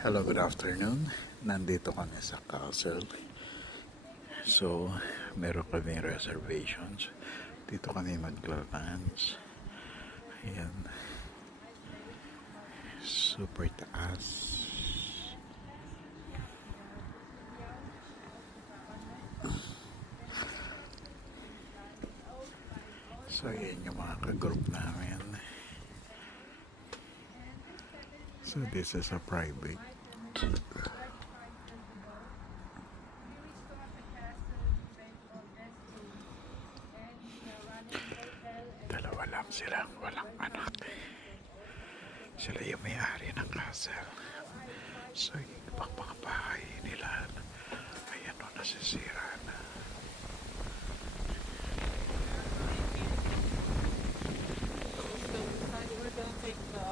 Hello, good afternoon. Nandito kami sa castle. So, meron kami reservations. Dito kami magla-lunch. Ayan. Super taas. So, yan yung mga ka-group namin. So, this is a private. Dalawa lang sila, walang anak. Sila yung may-ari ng castle. So, yung mga bahay nila, ayan o, nasisira na. We're gonna take the